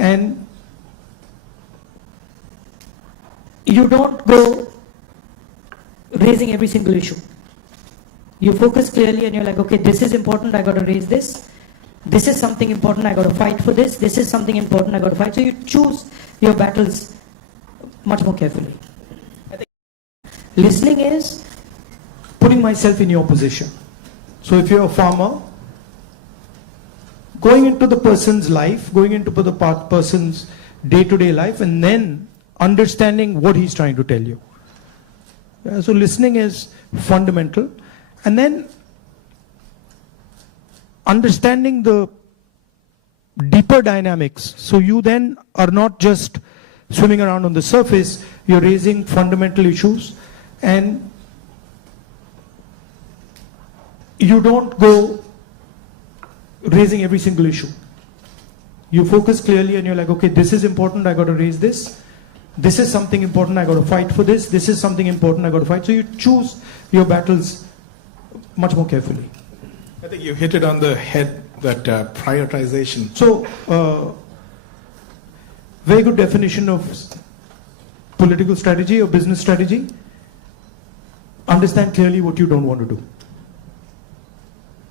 And you don't go raising every single issue. You focus clearly and you're like, okay, this is important, I got to raise this. This is something important, I got to fight for this. This is something important, I got to fight. So you choose your battles much more carefully. I think listening is putting myself in your position. So if you're a farmer, going into the person's life, going into the person's day-to-day life, and then understanding what he's trying to tell you. So listening is fundamental. And then understanding the deeper dynamics. So you then are not just swimming around on the surface, you're raising fundamental issues, and you don't go raising every single issue. You focus clearly and you're like, okay, this is important, I got to raise this. This is something important, I got to fight for this. This is something important, I got to fight. So you choose your battles much more carefully. I think you hit it on the head, that prioritization. So, very good definition of political strategy or business strategy. Understand clearly what you don't want to do.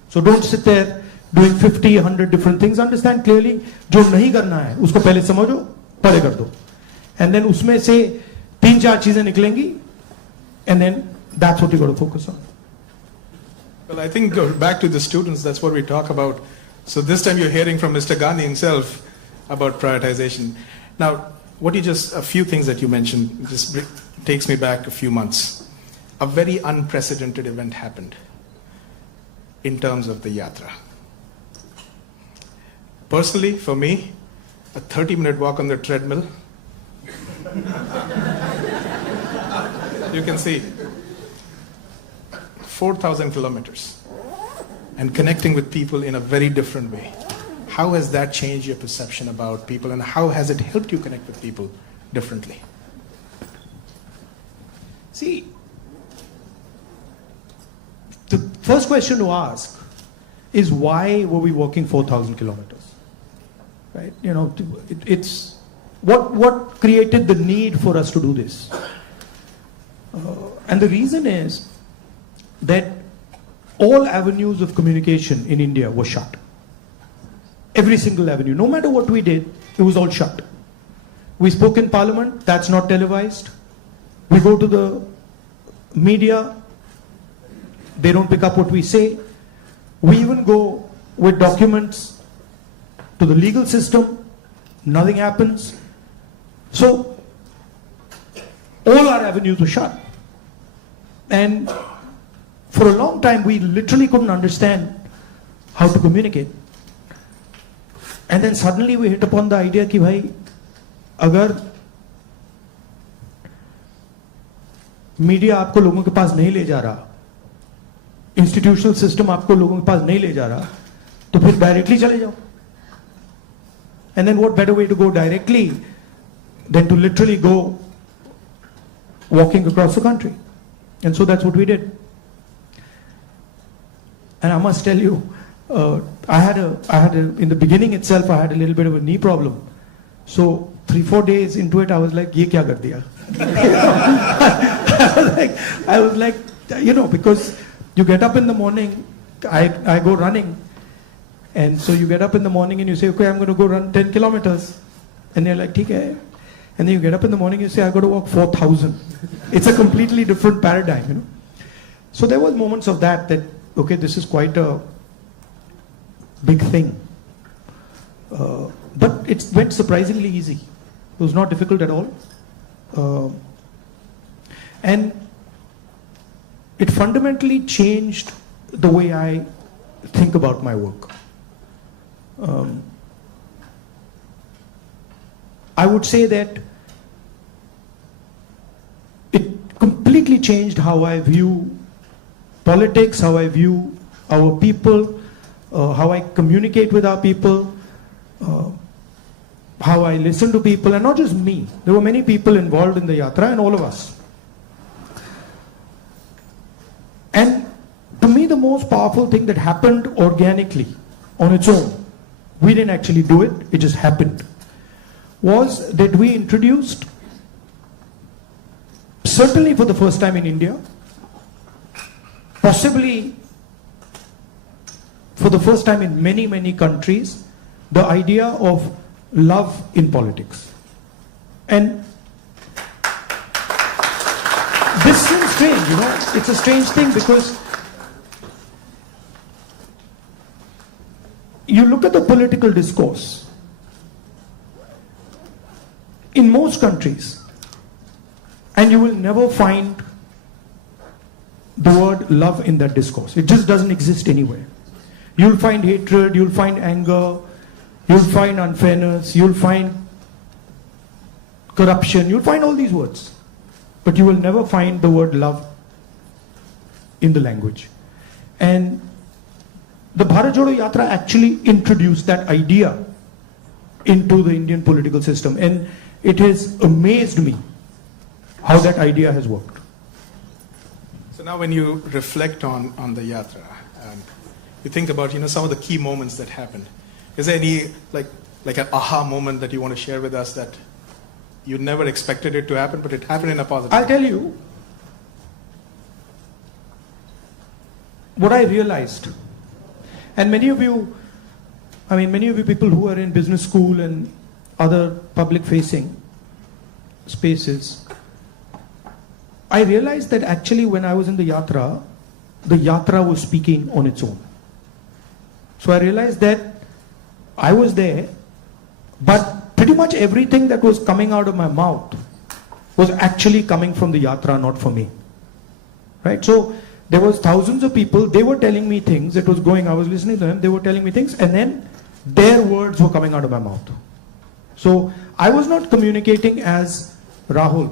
So don't sit there doing 50, 100 different things. Understand clearly, जो नहीं करना है, उसको पहले समझो, पहले कर दो. And then उसमें से 3-4 चीजें निकलेंगी, and then that's what you got to focus on. Well, I think back to the students, that's what we talk about. So this time you're hearing from Mr. Gandhi himself about prioritization. Now, a few things that you mentioned just takes me back a few months. A very unprecedented event happened in terms of the yatra. Personally, for me, a 30-minute walk on the treadmill, you can see 4,000 kilometers and connecting with people in a very different way. How has that changed your perception about people, and how has it helped you connect with people differently? See, the first question to ask is, why were we walking 4,000 kilometers? Right? You know, it's what created the need for us to do this? And the reason is that all avenues of communication in India were shut. Every single avenue, no matter what we did, it was all shut. We spoke in Parliament, that's not televised. We go to the media, they don't pick up what we say. We even go with documents to the legal system, nothing happens. So, all our avenues were shut. And for a long time, we literally couldn't understand how to communicate. And then suddenly we hit upon the idea कि भाई अगर media आपको लोगों के पास नहीं ले जा रहा, इंस्टीट्यूशनल सिस्टम आपको लोगों के पास नहीं ले जा रहा, तो फिर डायरेक्टली चले जाओ. And then what better way to go directly than to literally go walking across the country? And so that's what we did. And I must tell you, in the beginning itself, I had a little bit of a knee problem. So 3-4 days into it, I was like, "Ye kya kar diya?" I was like, you know, because you get up in the morning, I go running, and so you get up in the morning and you say, "Okay, I'm going to go run 10 kilometers," and you're like, "ठीक है." And then you get up in the morning and you say, "I got to walk 4,000." It's a completely different paradigm, you know. So there was moments of that, okay, this is quite a big thing. But it went surprisingly easy. It was not difficult at all. And it fundamentally changed the way I think about my work. I would say that it completely changed how I view politics, how I view our people, how I communicate with our people, how I listen to people, and not just me. There were many people involved in the yatra, and all of us. And to me, the most powerful thing that happened organically, on its own, we didn't actually do it, it just happened, was that we introduced, certainly for the first time in India, possibly for the first time in many, many countries, the idea of love in politics. And this seems strange, you know, it's a strange thing because you look at the political discourse in most countries and you will never find the word love in that discourse. It just doesn't exist anywhere. You'll find hatred, you'll find anger, you'll find unfairness, you'll find corruption, you'll find all these words. But you will never find the word love in the language. And the Bharat Jodo Yatra actually introduced that idea into the Indian political system. And it has amazed me how that idea has worked. So now when you reflect on the Yatra, you think about, you know, some of the key moments that happened. Is there any, like an aha moment that you want to share with us that you never expected it to happen, but it happened in a positive way? I'll tell you what I realized. And many of you people who are in business school and other public facing spaces, I realized that actually when I was in the Yatra was speaking on its own. So I realized that I was there, but pretty much everything that was coming out of my mouth was actually coming from the Yatra, not from me. Right? So there was thousands of people, they were telling me things that was going, I was listening to them, they were telling me things, and then their words were coming out of my mouth. So I was not communicating as Rahul.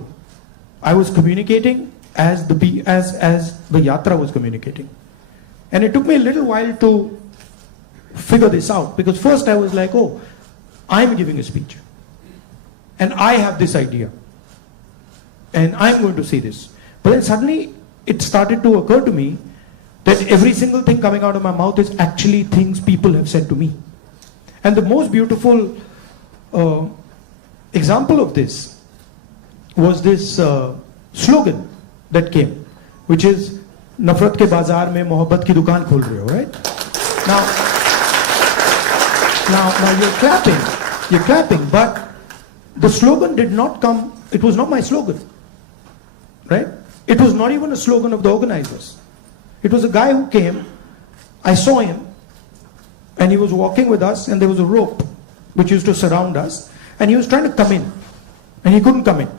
I was communicating as the Yatra was communicating. And it took me a little while to figure this out, because first I was like, oh, I'm giving a speech and I have this idea and I'm going to say this. But then suddenly it started to occur to me that every single thing coming out of my mouth is actually things people have said to me. And the most beautiful example of this was this slogan that came, which is Nafrat ke bazaar mein mohabbat ki dukaan khol rahe ho, right? Now you're clapping, but the slogan did not come, it was not my slogan, right? It was not even a slogan of the organizers. It was a guy who came, I saw him, and he was walking with us, and there was a rope which used to surround us, and he was trying to come in, and he couldn't come in.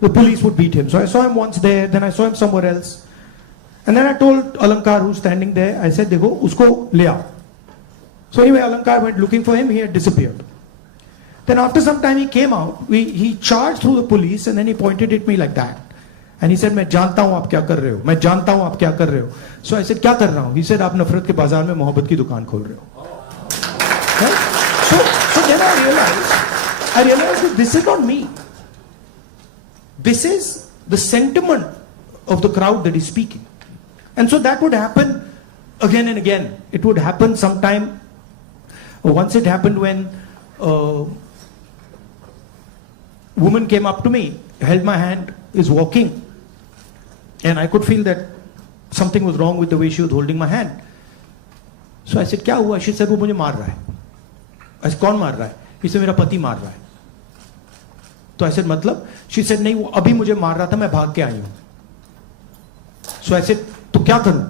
The police would beat him. So I saw him once there, then I saw him somewhere else. And then I told Alankar, who's standing there, I said, Dekho, usko le aao. So anyway, Alankar went looking for him, he had disappeared. Then after some time he came out, he charged through the police, and then he pointed at me like that. And he said, मैं जानता हूँ आप क्या कर रहे हो, मैं जानता हूँ आप क्या कर रहे हो. So I said, क्या कर रहा हूँ? He said, आप नफरत के बाजार में मोहब्बत की दुकान खोल रहे हो. Right? So then I realized that this is not me. This is the sentiment of the crowd that is speaking. And so that would happen again and again. It would happen sometime. Once it happened when a woman came up to me, held my hand, is walking, and I could feel that something was wrong with the way she was holding my hand. So I said, क्या हुआ? She said, वो मुझे मार रहा है. I said, कौन मार रहा है? He said, मेरा पति मार रहा है. तो I said, मतलब? She said, नहीं, वो अभी मुझे मार रहा था, मैं भाग के आई हूं. So I said, तो क्या करूं?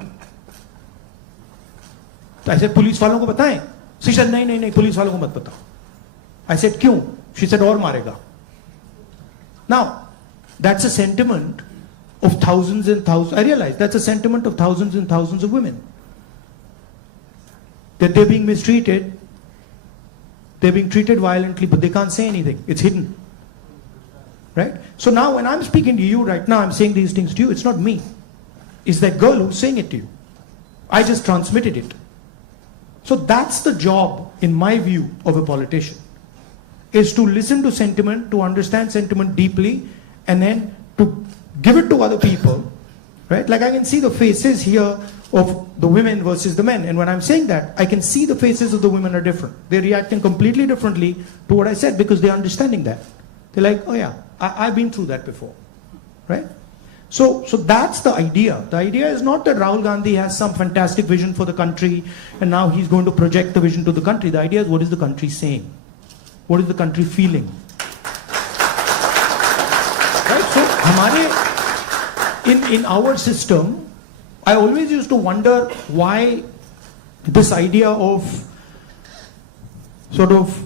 तो I said, पुलिस वालों को बताएं? She said, नहीं, पुलिस वालों को मत बताओ. I said, क्यों? She said, और मारेगा. Now, that's a sentiment of thousands and thousands. I realize that's a sentiment of thousands and thousands of women. That they're being mistreated, they're being treated violently, but they can't say anything. It's hidden. Right? So now when I'm speaking to you right now, I'm saying these things to you, it's not me. It's that girl who's saying it to you. I just transmitted it. So that's the job, in my view, of a politician. Is to listen to sentiment, to understand sentiment deeply, and then to give it to other people right? Like I can see the faces here of the women versus the men. And when I'm saying that, I can see the faces of the women are different. They're reacting completely differently to what I said because they're understanding that. They're like, oh yeah, I've been through that before, right? So that's the idea. The idea is not that Rahul Gandhi has some fantastic vision for the country and now he's going to project the vision to the country. The idea is, what is the country saying? What is the country feeling? Right? So, in our system, I always used to wonder why this idea of sort of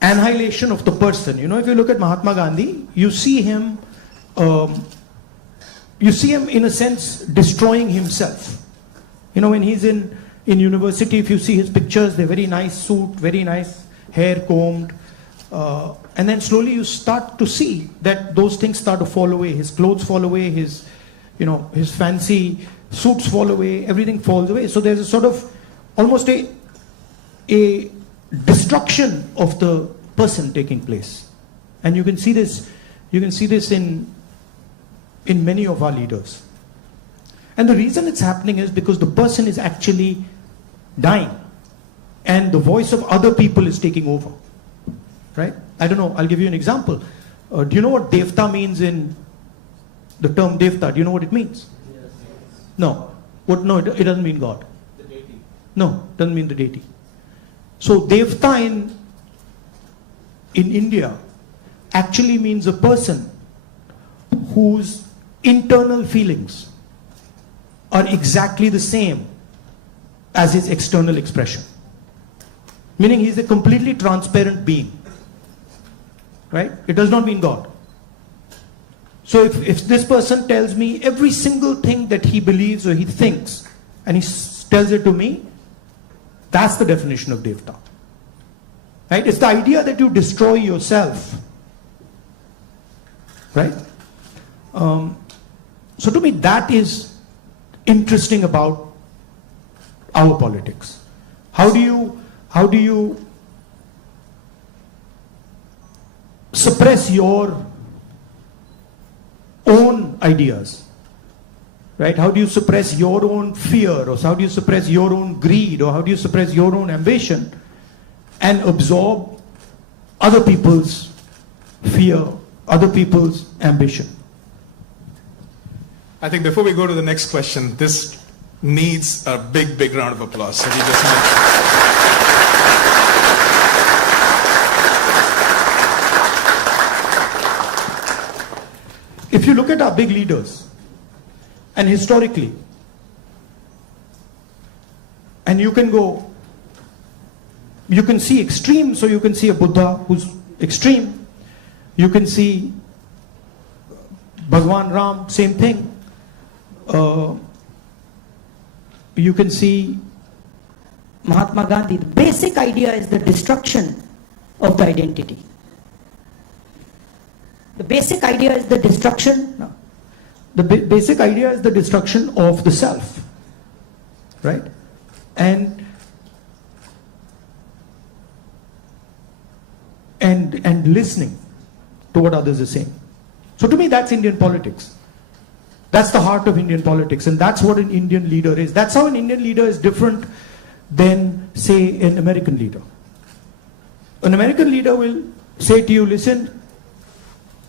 annihilation of the person. You know, if you look at Mahatma Gandhi, you see him in a sense destroying himself. You know, when he's in university, if you see his pictures, they're very nice suit, very nice hair combed, and then slowly you start to see that those things start to fall away. His clothes fall away, his fancy suits fall away, everything falls away. So there's a sort of almost a destruction of the person taking place. And you can see this in many of our leaders. And the reason it's happening is because the person is actually dying and the voice of other people is taking over, right? I don't know, I'll give you an example. Do you know what devta means in the term devta? Do you know what it means? Yes. No. No, it doesn't mean God. The deity. No, it doesn't mean the deity. So devta in India actually means a person whose internal feelings are exactly the same as his external expression. Meaning he's a completely transparent being. Right? It does not mean God. So if this person tells me every single thing that he believes or he thinks, and he tells it to me, that's the definition of devta. Right? It's the idea that you destroy yourself. Right? So to me, that is interesting about our politics. How do you suppress your own ideas? Right? How do you suppress your own fear, or how do you suppress your own greed, or how do you suppress your own ambition and absorb other people's fear, other people's ambition? I think before we go to the next question, this needs a big, big round of applause. So we just If you look at our big leaders, and historically, and you can see extreme, so you can see a Buddha who's extreme, you can see Bhagwan Ram, same thing, you can see Mahatma Gandhi. The basic idea is the destruction of the identity. The basic idea is the destruction. No. The basic idea is the destruction of the self, right? And listening to what others are saying. So to me, that's Indian politics. That's the heart of Indian politics, and that's what an Indian leader is. That's how an Indian leader is different than, say, an American leader. An American leader will say to you, listen,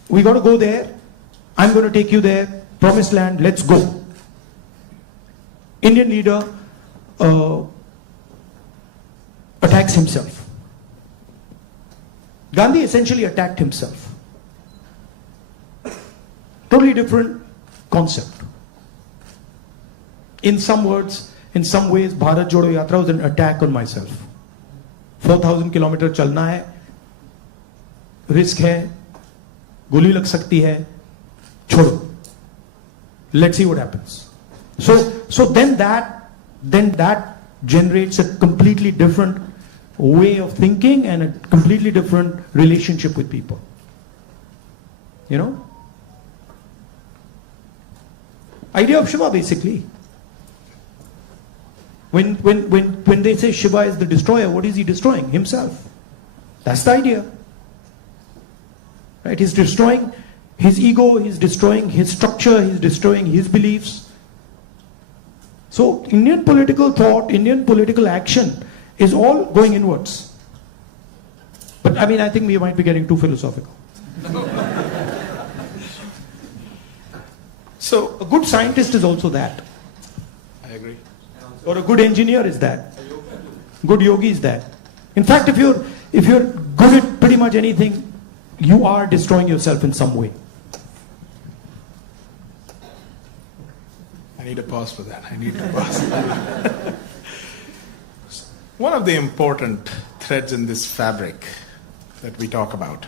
we got to go there, I'm going to take you there, promised land, let's go. Indian leader attacks himself. Gandhi essentially attacked himself. Totally different concept. In some words, in some ways, Bharat Jodo Yatra was an attack on myself. 4,000 kilometers chalna hai, risk hai, goli lag sakti hai, chodo. Let's see what happens. So then that generates a completely different way of thinking and a completely different relationship with people. You know? Idea of Shiva, basically. When they say Shiva is the destroyer, what is he destroying? Himself. That's the idea. Right? He's destroying his ego, he's destroying his structure, he's destroying his beliefs. So Indian political thought, Indian political action is all going inwards. But I mean, I think we might be getting too philosophical. So A good scientist is also that. I agree. Or a good engineer is that. Good yogi is that. In fact, if you're good at pretty much anything, you are destroying yourself in some way. I need a pause for that. I need to pause. One of the important threads in this fabric that we talk about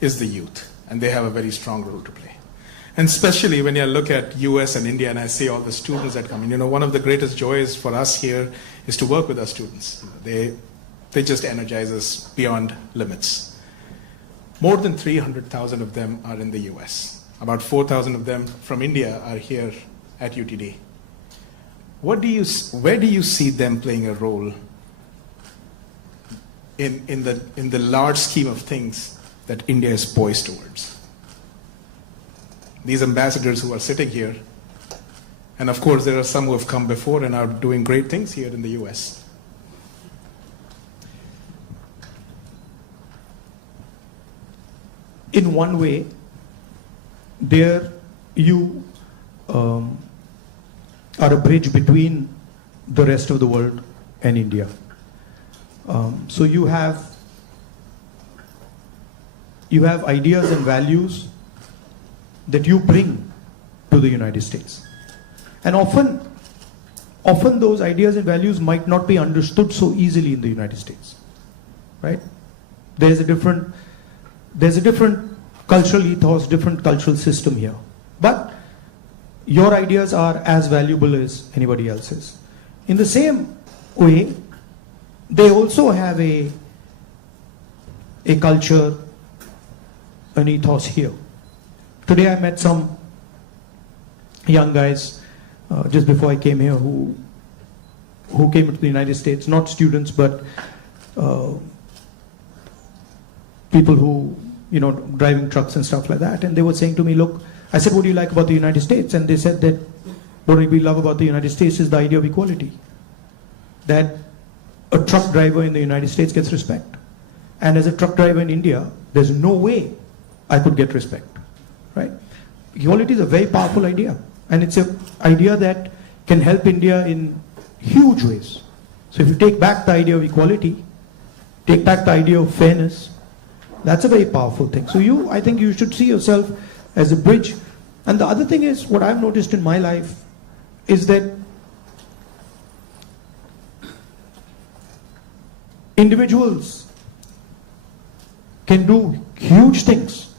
is the youth, and they have a very strong role to play. And especially when you look at US and India, and I see all the students that come in, one of the greatest joys for us here is to work with our students. They just energize us beyond limits. More than 300,000 of them are in the US. About 4,000 of them from India are here at UTD. Where do you see them playing a role in the large scheme of things that India is poised towards? These ambassadors who are sitting here, and of course there are some who have come before and are doing great things here in the US. In one way, there you are a bridge between the rest of the world and India. So you have ideas and values that you bring to the United States. And often those ideas and values might not be understood so easily in the United States. Right? There's a different cultural ethos, different cultural system here. But your ideas are as valuable as anybody else's. In the same way, they also have a culture, an ethos here. Today I met some young guys just before I came here who came to the United States, not students, but people who, driving trucks and stuff like that. And they were saying to me, look, I said, what do you like about the United States? And they said that what we love about the United States is the idea of equality. That a truck driver in the United States gets respect. And as a truck driver in India, there's no way I could get respect. Right? Equality is a very powerful idea. And it's an idea that can help India in huge ways. So if you take back the idea of equality, take back the idea of fairness, that's a very powerful thing. So I think you should see yourself as a bridge. And the other thing is, what I've noticed in my life is that individuals can do huge things.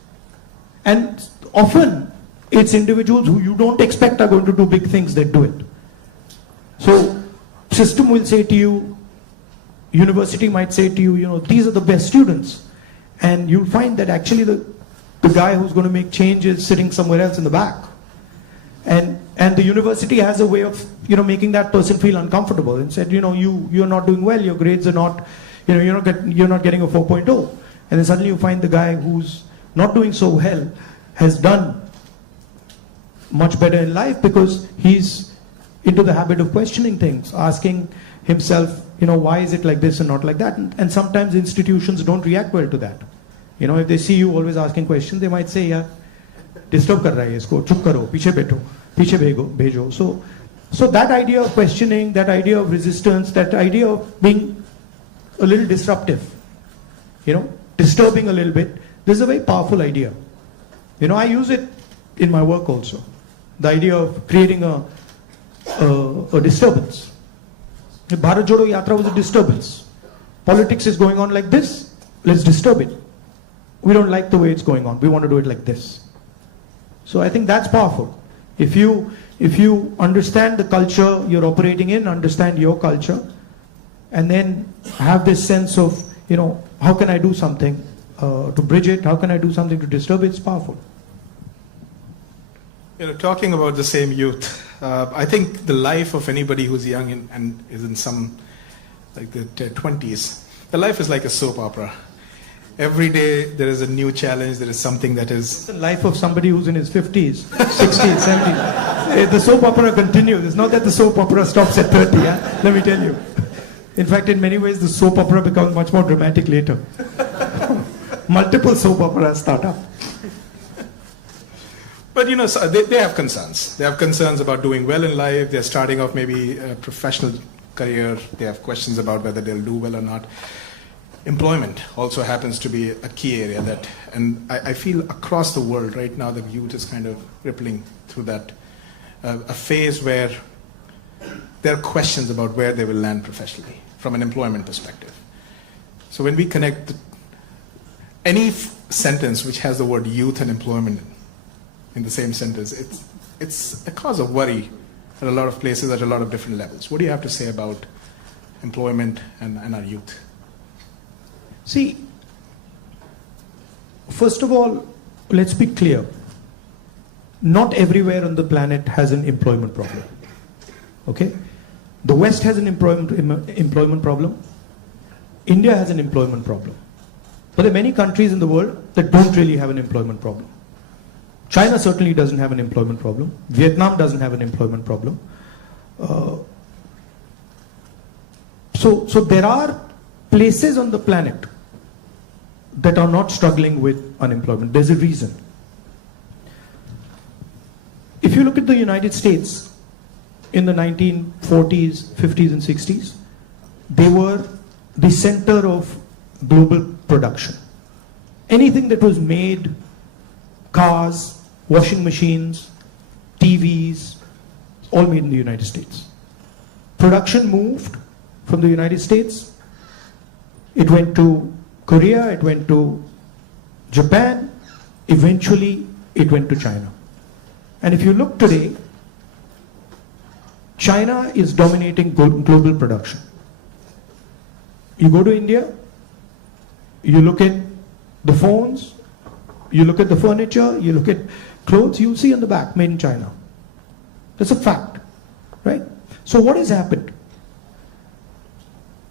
And often it's individuals who you don't expect are going to do big things that do it. So system will say to you, university might say to you, these are the best students. And you'll find that actually the guy who's going to make change is sitting somewhere else in the back. And the university has a way of, making that person feel uncomfortable and said, you're not doing well, your grades are not, you're not getting a 4.0. And then suddenly you find the guy who's not doing so well has done much better in life because he's into the habit of questioning things, asking himself, why is it like this and not like that? And sometimes institutions don't react well to that. If they see you always asking questions, they might say, yeah, disturb kar raha hai isko, chup karo, piche bhejo. So that idea of questioning, that idea of resistance, that idea of being a little disruptive, disturbing a little bit, this is a very powerful idea. I use it in my work also. The idea of creating a disturbance. Bharat Jodo Yatra was a disturbance. Politics is going on like this, let's disturb it. We don't like the way it's going on, we want to do it like this. So I think that's powerful. If you understand the culture you're operating in, understand your culture, and then have this sense of, how can I do something to bridge it, how can I do something to disturb it, it's powerful. Talking about the same youth, I think the life of anybody who's young and is in some, like the 20s, the life is like a soap opera. Every day there is a new challenge. There is something that is. It's the life of somebody who's in his 50s, 60s, 70s. The soap opera continues. It's not that the soap opera stops at 30, yeah? Let me tell you. In fact, in many ways, the soap opera becomes much more dramatic later. Multiple soap operas start up. But so they have concerns. They have concerns about doing well in life. They're starting off maybe a professional career. They have questions about whether they'll do well or not. Employment also happens to be a key area and I feel across the world right now the youth is kind of rippling through that, a phase where there are questions about where they will land professionally from an employment perspective. So when we connect any sentence which has the word youth and employment in the same sentence, it's a cause of worry at a lot of places at a lot of different levels. What do you have to say about employment and our youth? See, first of all, let's be clear. Not everywhere on the planet has an employment problem. Okay? The West has an employment problem. India has an employment problem. But there are many countries in the world that don't really have an employment problem. China certainly doesn't have an employment problem. Vietnam doesn't have an employment problem. So there are places on the planet that are not struggling with unemployment. There's a reason. If you look at the United States in the 1940s, 50s and 60s, they were the center of global production. Anything that was made, cars, washing machines, TVs, all made in the United States. Production moved from the United States. It went to Korea, it went to Japan, eventually it went to China. And if you look today, China is dominating global production. You go to India, you look at the phones, you look at the furniture, you look at clothes, you'll see on the back, made in China. That's a fact, right? So what has happened?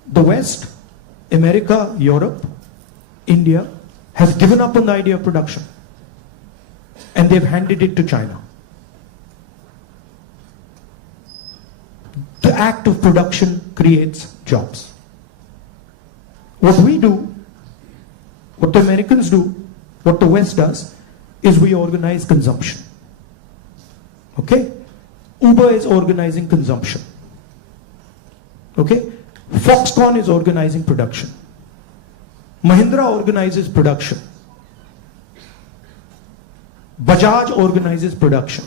The West, America, Europe, India has given up on the idea of production and they've handed it to China. The act of production creates jobs. What we do, what the Americans do, what the West does, is we organize consumption. Okay? Uber is organizing consumption. Okay? Foxconn is organizing production. Mahindra organizes production. Bajaj organizes production.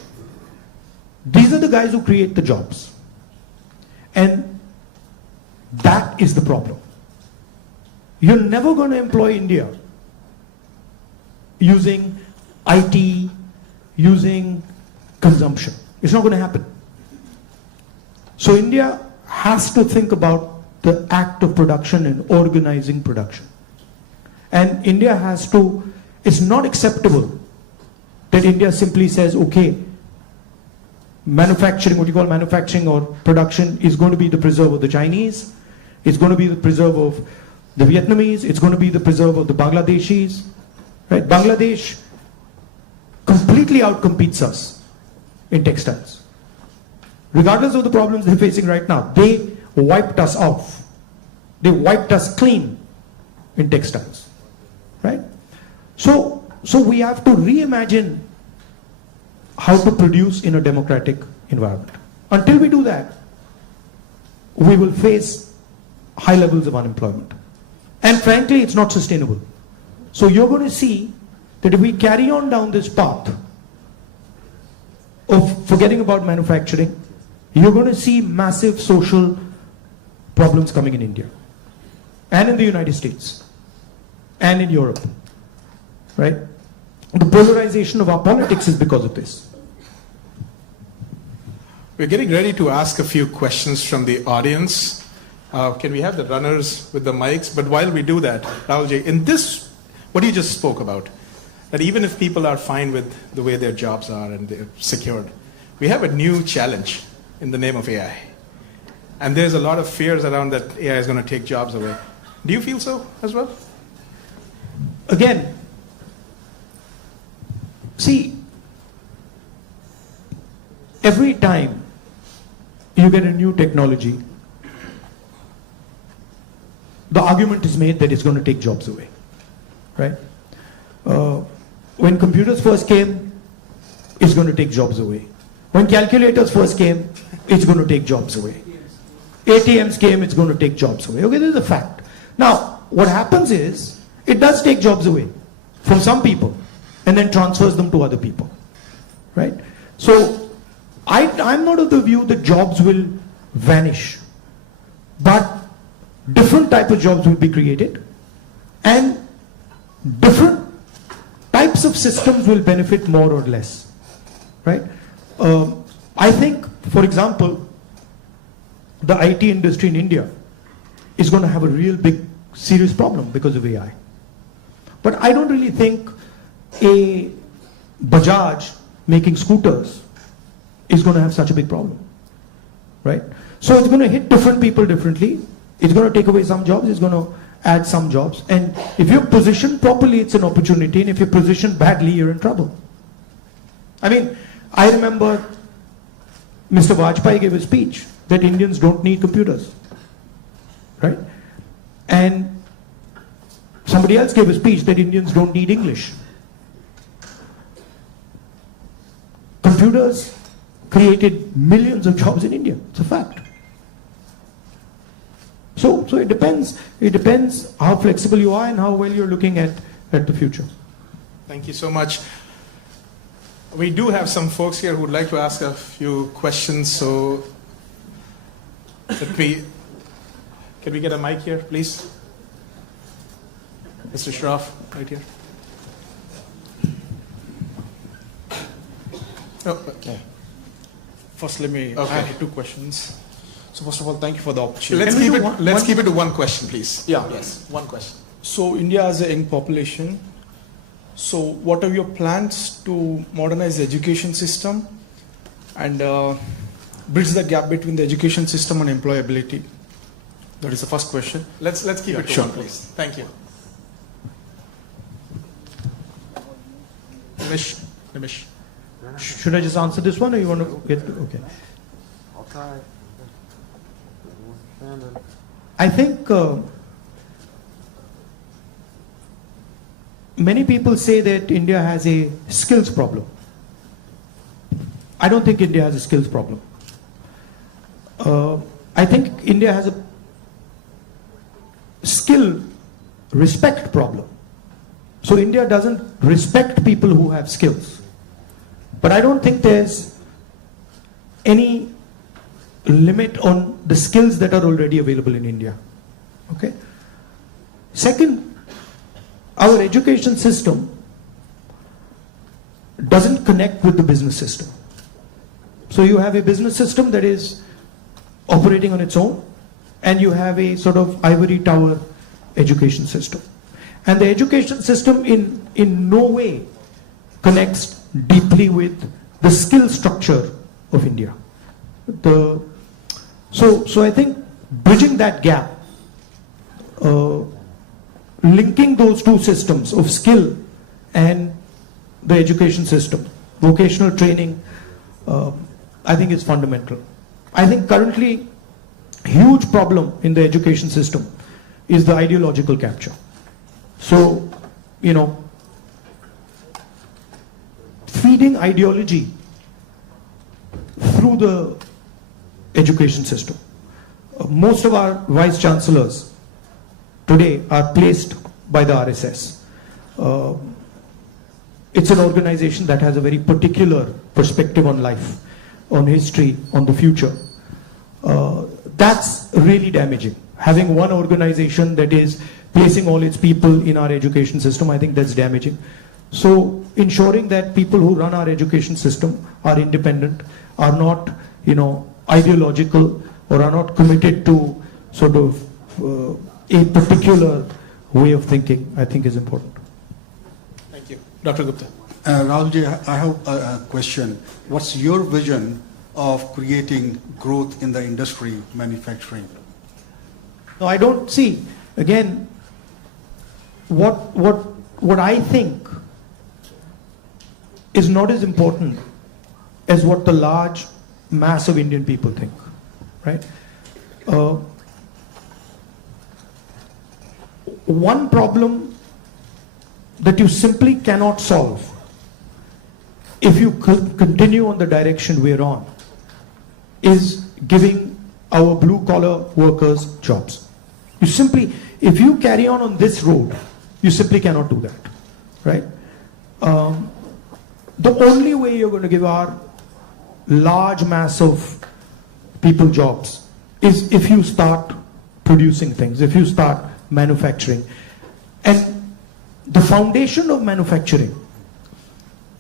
These are the guys who create the jobs. And that is the problem. You're never going to employ India using IT, using consumption. It's not going to happen. So India has to think about the act of production and organizing production. And India has to, it's not acceptable that India simply says, okay, manufacturing, what you call manufacturing or production is going to be the preserve of the Chinese, it's going to be the preserve of the Vietnamese, it's going to be the preserve of the Bangladeshis, right? Bangladesh completely outcompetes us in textiles. Regardless of the problems they're facing right now, they wiped us off. They wiped us clean in textiles, right? So we have to reimagine how to produce in a democratic environment. Until we do that, we will face high levels of unemployment. And frankly, it's not sustainable. So you're going to see that if we carry on down this path of forgetting about manufacturing, you're going to see massive social problems coming in India and in the United States and in Europe, right? The polarization of our politics is because of this. We're getting ready to ask a few questions from the audience. Can we have the runners with the mics? But while we do that, Rahulji, in this, what you just spoke about, that even if people are fine with the way their jobs are and they're secured, we have a new challenge in the name of AI. And there's a lot of fears around that AI is going to take jobs away. Do you feel so as well? again, see, every time you get a new technology, the argument is made that it's going to take jobs away, right? When computers first came, it's going to take jobs away. When calculators first came, it's going to take jobs away. ATMs came, it's going to take jobs away. Okay, this is a fact. Now, what happens is, it does take jobs away from some people and then transfers them to other people, right? So, I'm not of the view that jobs will vanish, but different type of jobs will be created and different types of systems will benefit more or less, right? I think, for example, the IT industry in India is going to have a real big serious problem because of AI. But I don't really think a Bajaj making scooters is going to have such a big problem, right? So it's going to hit different people differently. It's going to take away some jobs, it's going to add some jobs. And if you're positioned properly, it's an opportunity. And if you're positioned badly, you're in trouble. I mean, I remember Mr. Vajpayee gave a speech that Indians don't need computers, right? And somebody else gave a speech that Indians don't need English. Computers created millions of jobs in India. It's a fact. So it depends. It depends how flexible you are and how well you're looking at the future. Thank you so much. We do have some folks here who would like to ask a few questions. So, can we get a mic here, please? Mr. Shroff, right here. Oh, Okay. First, let me Okay. add two questions. So first of all, thank you for the opportunity. Let's keep it to one question, please. Yeah. Yes, one question. So India has a young population. So what are your plans to modernize the education system and bridge the gap between the education system and employability? That is the first question. Let's keep it to sure. one, please. Thank you. Nimish. Should I just answer this one or you want to get, okay. I'll try. I think many people say that India has a skills problem. I don't think India has a skills problem. I think India has a skill respect problem. So India doesn't respect people who have skills. But I don't think there's any limit on the skills that are already available in India. Okay? Second, our education system doesn't connect with the business system. So you have a business system that is operating on its own, and you have a sort of ivory tower education system. And the education system in no way connects deeply with the skill structure of India. So I think bridging that gap, linking those two systems of skill and the education system, vocational training, I think is fundamental. I think currently huge problem in the education system is the ideological capture. So, you know, feeding ideology through the education system. Most of our vice chancellors today are placed by the RSS. It's an organization that has a very particular perspective on life, on history, on the future. That's really damaging. Having one organization that is placing all its people in our education system, I think that's damaging. So ensuring that people who run our education system are independent, are not, you know, ideological, or are not committed to sort of a particular way of thinking, I think is important. Thank you. Dr. Gupta. Rahulji, I have a question. What's your vision of creating growth in the industry, manufacturing? No, I don't see. Again, what what I think is not as important as what the large mass of Indian people think, right? One problem that you simply cannot solve if you continue on the direction we're on is giving our blue collar workers jobs. You simply, if you carry on this road, you simply cannot do that, right? The only way you're going to give our large mass of people jobs is if you start producing things, if you start manufacturing. And the foundation of manufacturing,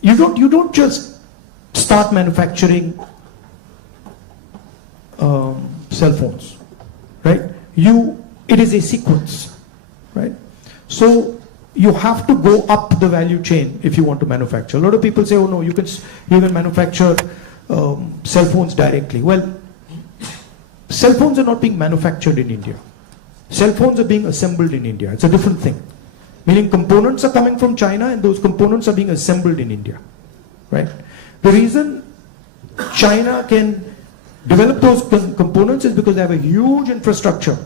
you don't just start manufacturing cell phones, right? It is a sequence, right? So you have to go up the value chain if you want to manufacture. A lot of people say, oh no, you can manufacture cell phones directly. Well, cell phones are not being manufactured in India. Cell phones are being assembled in India. It's a different thing. Meaning components are coming from China and those components are being assembled in India, right? The reason China can develop those components is because they have a huge infrastructure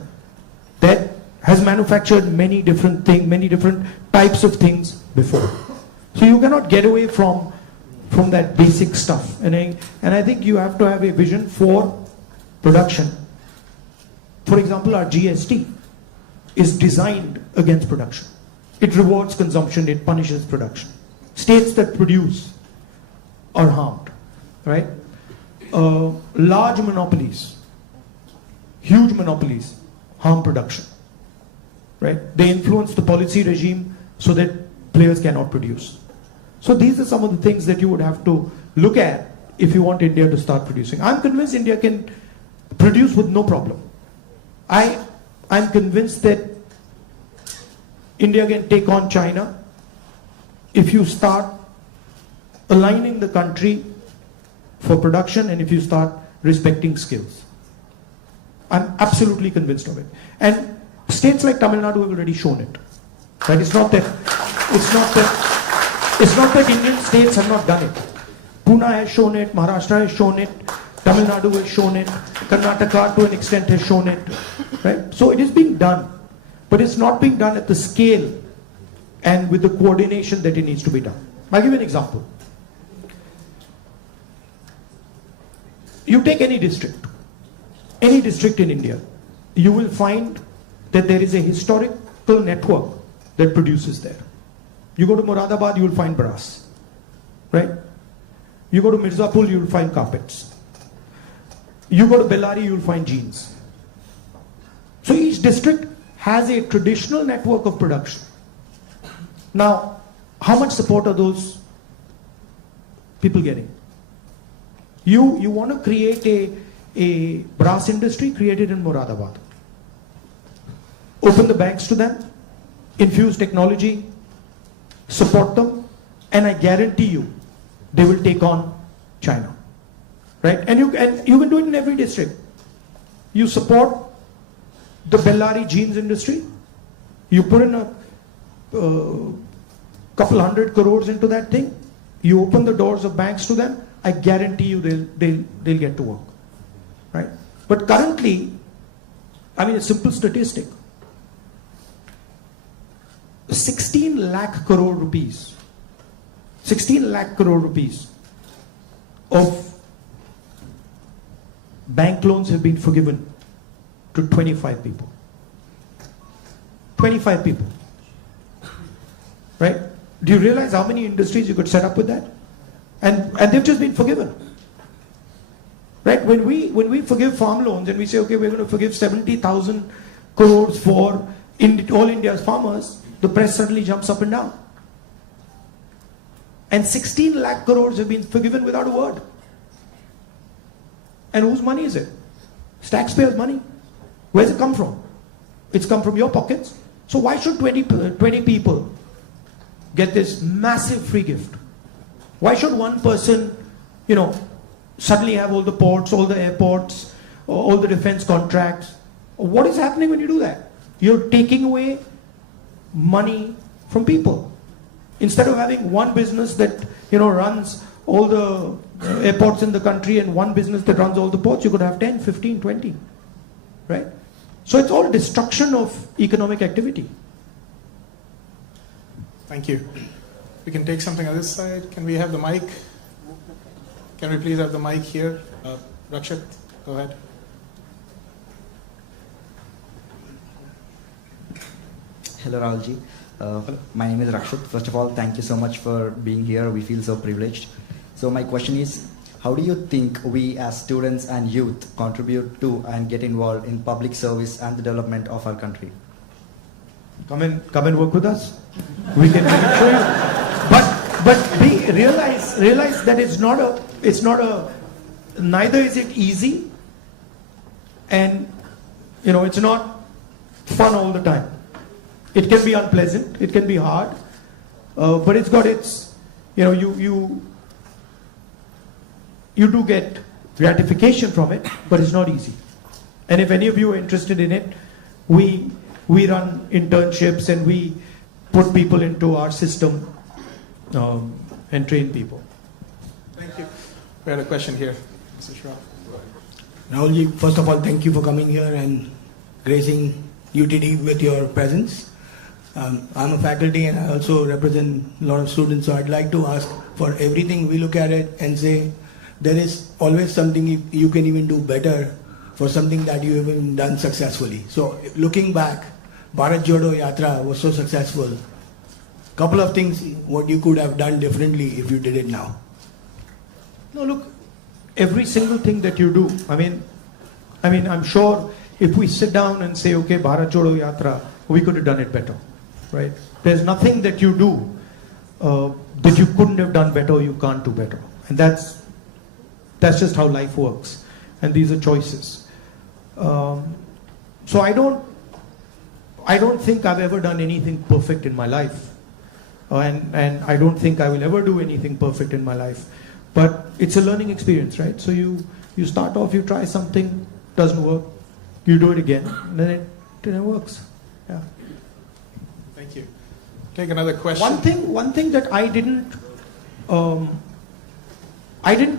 that has manufactured many different things, many different types of things before. So you cannot get away from that basic stuff. And I think you have to have a vision for production. For example, our GST is designed against production. It rewards consumption, it punishes production. States that produce are harmed, right? Large monopolies, huge monopolies, harm production, right? They influence the policy regime so that players cannot produce. So these are some of the things that you would have to look at if you want India to start producing. I'm convinced India can produce with no problem. I'm convinced that India can take on China if you start aligning the country for production and if you start respecting skills. I'm absolutely convinced of it. And states like Tamil Nadu have already shown it. Right? It's not that Indian states have not done it. Pune has shown it, Maharashtra has shown it, Tamil Nadu has shown it, Karnataka to an extent has shown it. Right? So it is being done. But it's not being done at the scale and with the coordination that it needs to be done. I'll give you an example. You take any district in India, you will find that there is a historical network that produces there. You go to Moradabad, you will find brass, right? You go to Mirzapur, you will find carpets. You go to Bellary, you will find jeans. So each district has a traditional network of production. Now, how much support are those people getting? You want to create a brass industry, create it in Moradabad. Open the banks to them, infuse technology, support them, and I guarantee you, they will take on China. Right? And you can do it in every district. You support the Bellary jeans industry, you put in a couple 100 crores into that thing, you open the doors of banks to them, I guarantee you they'll get to work. Right? But currently, I mean a simple statistic, 16 lakh crore rupees of bank loans have been forgiven to 25 people. 25 people. Right? Do you realize how many industries you could set up with that? And they've just been forgiven. Right? When we forgive farm loans and we say, okay, we're going to forgive 70,000 crores for all India's farmers, the press suddenly jumps up and down. And 16 lakh crores have been forgiven without a word. And whose money is it? It's taxpayers' money. Where's it come from? It's come from your pockets. So why should 20 people get this massive free gift? Why should one person, suddenly have all the ports, all the airports, all the defense contracts? What is happening when you do that? You're taking away money from people. Instead of having one business that runs all the airports in the country and one business that runs all the ports, you could have 10, 15, 20, right? So it's all destruction of economic activity. Thank you. We can take something on this side. Can we have the mic? Can we please have the mic here? Rakshit, go ahead. Hello, Rahulji. My name is Rakshit. First of all, thank you so much for being here. We feel so privileged. So my question is, how do you think we as students and youth contribute to and get involved in public service and the development of our country? Come and work with us. We can show you. But realize that neither is it easy, and it's not fun all the time. It can be unpleasant, it can be hard, but it's got its, you do get gratification from it, but it's not easy. And if any of you are interested in it, we run internships and we put people into our system and train people. Thank you. We had a question here, Mr. Shri. Rahulji, first of all, thank you for coming here and gracing UTD with your presence. I'm a faculty and I also represent a lot of students, so I'd like to ask, for everything we look at it and say there is always something you can even do better for something that you haven't done successfully. So looking back, Bharat Jodo Yatra was so successful. Couple of things what you could have done differently if you did it now. No, look, every single thing that you do, I mean, I'm sure if we sit down and say, okay, Bharat Jodo Yatra, we could have done it better, right? There's nothing that you do that you couldn't have done better or you can't do better. And that's just how life works. And these are choices. So I don't think I've ever done anything perfect in my life. And I don't think I will ever do anything perfect in my life. But it's a learning experience, right? So you start off, you try something, doesn't work, you do it again, and then it works. Yeah. Thank you. Take another question. One thing that I didn't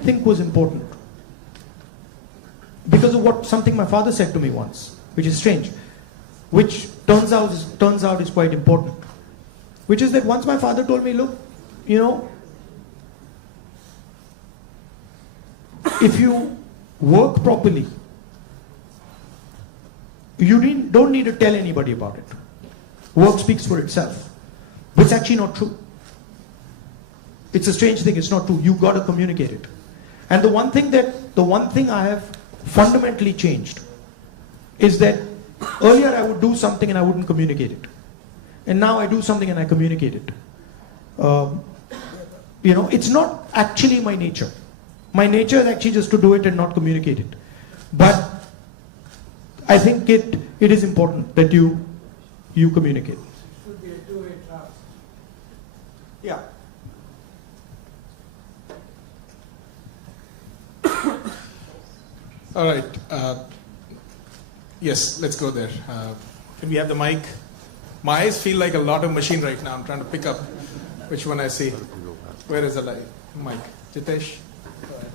think was important, because of something my father said to me once, which is strange, which turns out is quite important, which is that once my father told me, look, if you work properly, you don't need to tell anybody about it. Work speaks for itself. But it's actually not true. It's a strange thing, it's not true. You've got to communicate it. And the one thing I have fundamentally changed is that earlier I would do something and I wouldn't communicate it. And now I do something and I communicate it. It's not actually my nature. My nature is actually just to do it and not communicate it. But I think it is important that you communicate. It should be a two-way trust. Yeah. All right. Yes, let's go there. Can we have the mic? My eyes feel like a lot of machine right now. I'm trying to pick up which one I see. Where is the mic? Jitesh? Go ahead.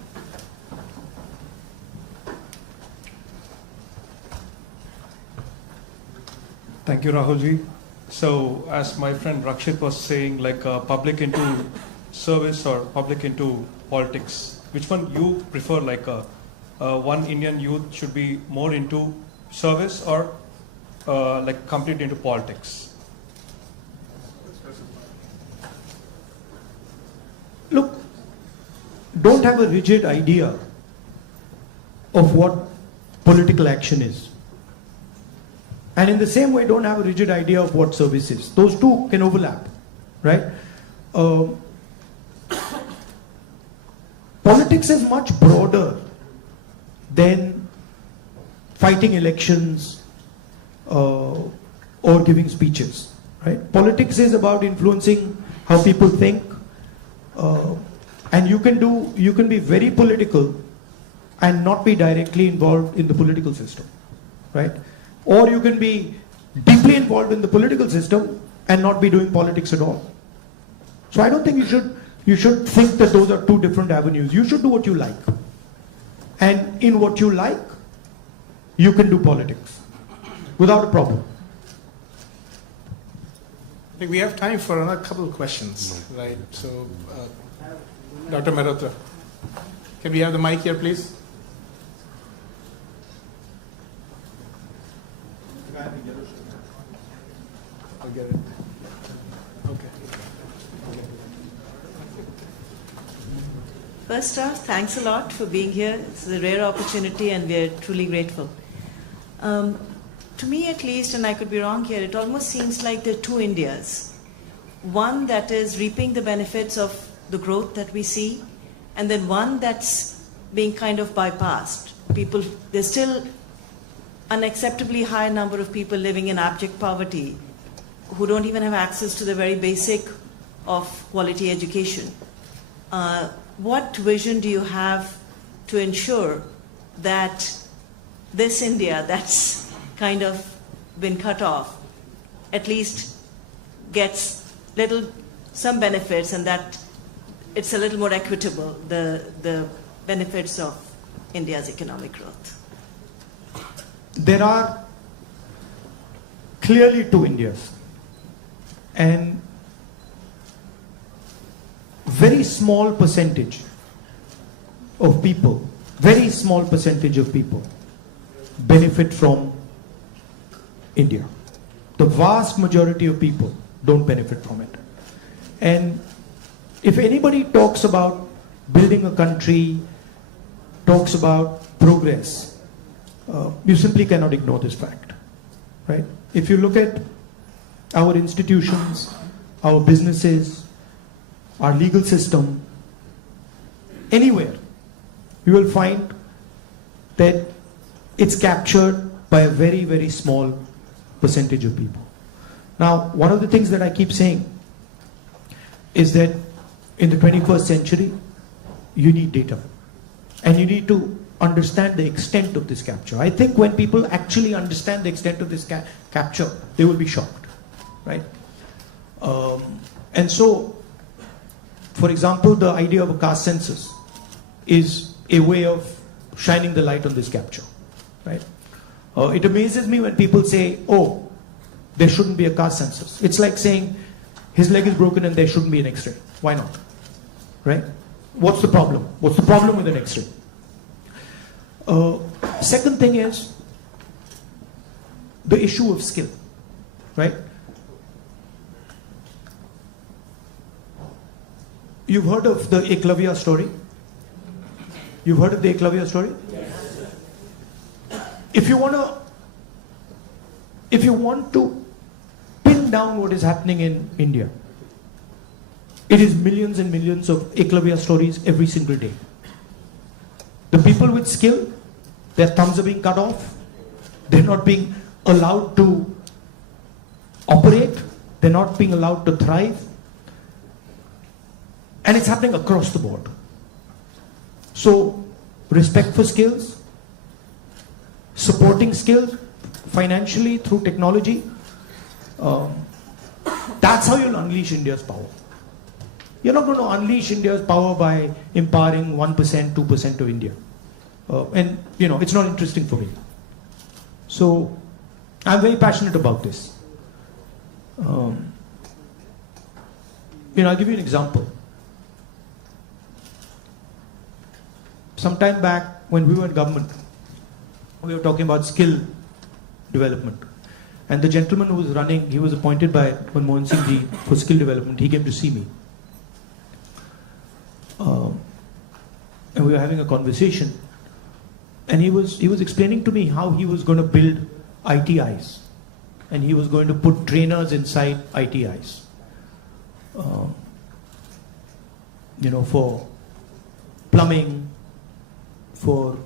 Thank you, Rahulji. So, as my friend Rakshit was saying, like public into service or public into politics, which one you prefer? Like one Indian youth should be more into service or like complete into politics? Look, don't have a rigid idea of what political action is. And in the same way, don't have a rigid idea of what service is. Those two can overlap, right? Politics is much broader than fighting elections or giving speeches, right? Politics is about influencing how people think, and you can be very political and not be directly involved in the political system, right? Or you can be deeply involved in the political system and not be doing politics at all. So I don't think you should think that those are two different avenues. You should do what you like. And in what you like, you can do politics without a problem. I think we have time for another couple of questions, right? So, Dr. Mehrotra, can we have the mic here, please? I'll get it. Okay. First off, thanks a lot for being here. It's a rare opportunity and we're truly grateful. To me at least, and I could be wrong here, it almost seems like there are two Indias. One that is reaping the benefits of the growth that we see, and then one that's being kind of bypassed. There's still unacceptably high number of people living in abject poverty who don't even have access to the very basic of quality education. What vision do you have to ensure that this India that's kind of been cut off at least gets some benefits, and that it's a little more equitable, the benefits of India's economic growth? There are clearly two Indias, and very small percentage of people benefit from India. The vast majority of people don't benefit from it. And if anybody talks about building a country, talks about progress, you simply cannot ignore this fact, right? If you look at our institutions, our businesses, our legal system, anywhere, you will find that it's captured by a very, very small percentage of people. Now, one of the things that I keep saying is that in the 21st century, you need data. And you need to understand the extent of this capture. I think when people actually understand the extent of this capture, they will be shocked, right? And so, for example, the idea of a caste census is a way of shining the light on this capture, right? It amazes me when people say, oh, there shouldn't be a caste census. It's like saying his leg is broken and there shouldn't be an X-ray. Why not? Right? What's the problem? What's the problem with an X-ray? Second thing is the issue of skill, right? You've heard of the Eklavya story? You've heard of the Eklavya story? Yes. If you want to pin down what is happening in India, it is millions and millions of Eklavya stories every single day. The people with skill, their thumbs are being cut off. They're not being allowed to operate. They're not being allowed to thrive. And it's happening across the board. So, respect for skills, supporting skills financially through technology, that's how you'll unleash India's power. You're not going to unleash India's power by empowering 1%, 2% of India. And, it's not interesting for me. So, I'm very passionate about this. I'll give you an example. Sometime back, when we were in government, we were talking about skill development. And the gentleman who was running, he was appointed by Manmohan Singh ji for skill development. He came to see me. And we were having a conversation. And he was explaining to me how he was going to build ITIs. And he was going to put trainers inside ITIs. For plumbing, for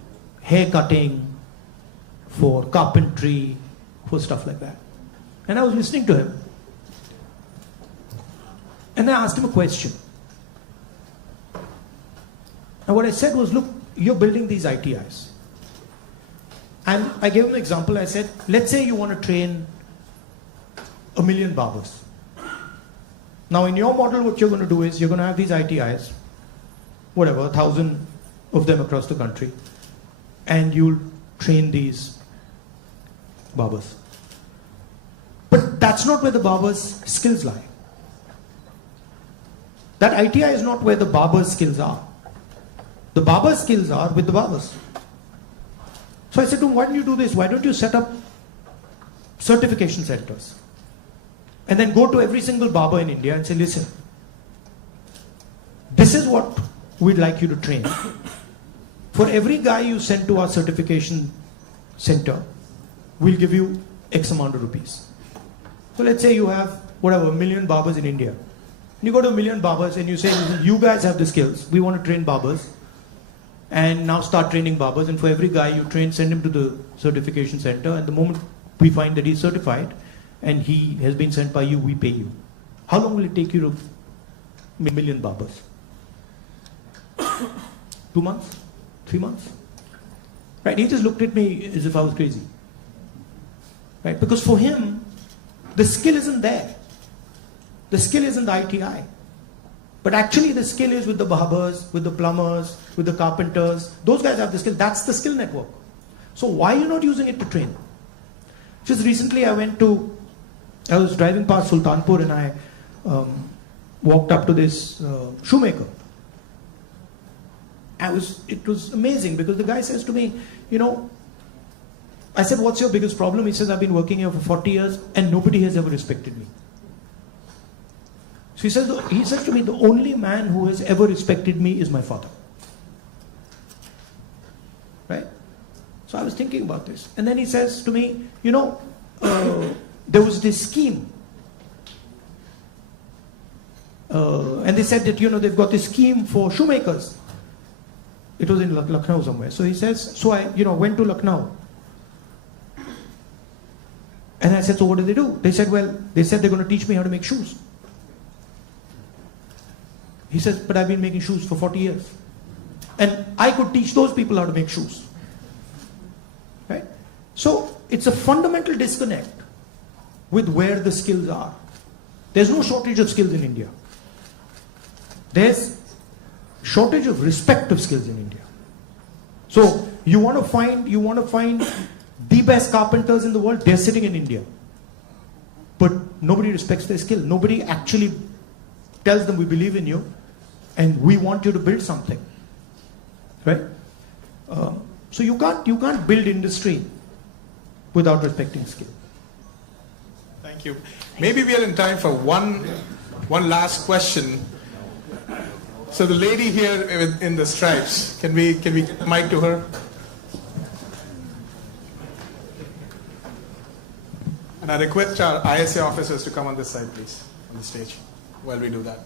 hair cutting, for carpentry, for stuff like that. And I was listening to him. And I asked him a question. And what I said was, look, you're building these ITIs. And I gave him an example. I said, let's say you want to train 1 million barbers. Now in your model, what you're going to do is you're going to have these ITIs, whatever, 1,000 of them across the country, and you'll train these barbers. But that's not where the barber's skills lie. That ITI is not where the barber's skills are. The barber's skills are with the barbers. So I said to him, why don't you do this? Why don't you set up certification centers? And then go to every single barber in India and say, listen, this is what we'd like you to train. For every guy you send to our certification center, we'll give you X amount of rupees. So let's say you have, whatever, 1 million barbers in India. And you go to 1 million barbers and you say, listen, you guys have the skills. We want to train barbers. And now start training barbers. And for every guy you train, send him to the certification center. And the moment we find that he's certified and he has been sent by you, we pay you. How long will it take you to 1 million barbers? 2 months? 3 months? Right? He just looked at me as if I was crazy. Right? Because for him, the skill isn't there. The skill isn't the ITI. But actually the skill is with the barbers, with the plumbers, with the carpenters. Those guys have the skill. That's the skill network. So why are you not using it to train? Just recently I was driving past Sultanpur and I walked up to this shoemaker. It was amazing because the guy says to me, I said, what's your biggest problem? He says, I've been working here for 40 years and nobody has ever respected me. So he says to me, the only man who has ever respected me is my father. Right? So I was thinking about this. And then he says to me, there was this scheme. And they said that, they've got this scheme for shoemakers. It was in Lucknow somewhere. So he says, so I, went to Lucknow. And I said, so what did they do? They said they're going to teach me how to make shoes. He says, but I've been making shoes for 40 years. And I could teach those people how to make shoes. Right? So it's a fundamental disconnect with where the skills are. There's no shortage of skills in India. There's shortage of respect of skills in India. So you want to find the best carpenters in the world, they're sitting in India. But nobody respects their skill. Nobody actually tells them we believe in you and we want you to build something. Right? So you can't build industry without respecting skill. Thank you. Maybe we are in time for one last question. So the lady here in the stripes, can we mic to her? And I request our ISA officers to come on this side, please, on the stage, while we do that.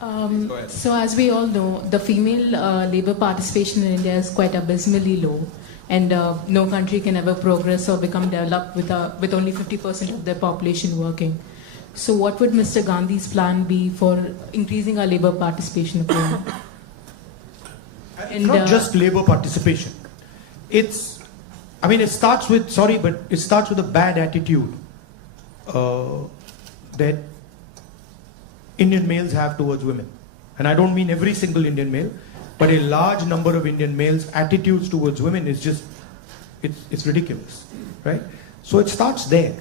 Go ahead. So as we all know, the female labor participation in India is quite abysmally low, and no country can ever progress or become developed with only 50% of their population working. So what would Mr. Gandhi's plan be for increasing our labor participation of women? It's not just labor participation. It starts with a bad attitude that Indian males have towards women. And I don't mean every single Indian male, but a large number of Indian males' attitudes towards women is just, it's ridiculous, right? So it starts there.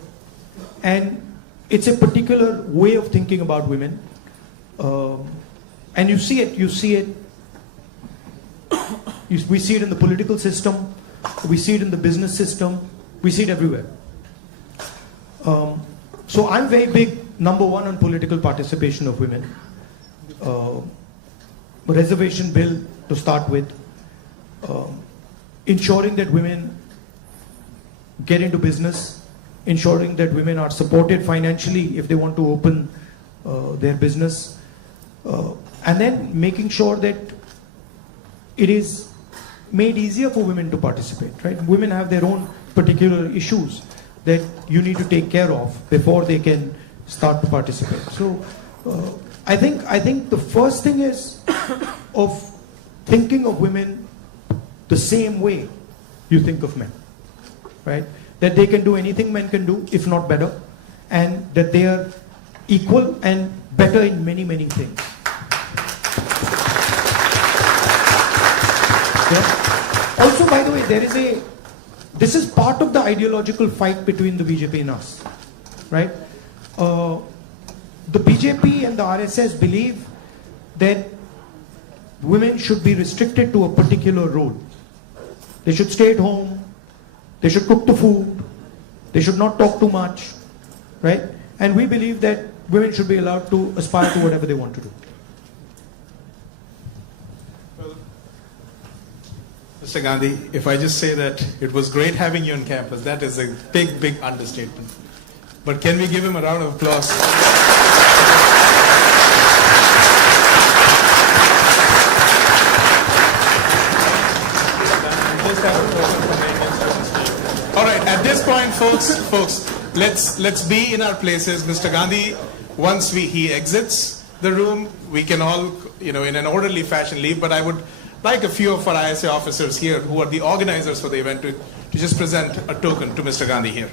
And it's a particular way of thinking about women. And we see it in the political system, we see it in the business system, we see it everywhere. So I'm very big, number one, on political participation of women. Reservation bill to start with. Ensuring that women get into business. Ensuring that women are supported financially if they want to open their business. And then making sure that it is made easier for women to participate, right? Women have their own particular issues that you need to take care of before they can start to participate. So I think the first thing is of thinking of women the same way you think of men, right? That they can do anything men can do, if not better, and that they are equal and better in many, many things. Yeah. Also, by the way, this is part of the ideological fight between the BJP and us, right? The BJP and the RSS believe that women should be restricted to a particular role. They should stay at home, they should cook the food, they should not talk too much, right? And we believe that women should be allowed to aspire to whatever they want to do. Well, Mr. Gandhi, if I just say that it was great having you on campus, that is a big, big understatement. But can we give him a round of applause? All right, at this point, folks, let's be in our places. Mr. Gandhi, once he exits the room, we can all, in an orderly fashion leave. But I would like a few of our ISA officers here, who are the organizers for the event, to just present a token to Mr. Gandhi here.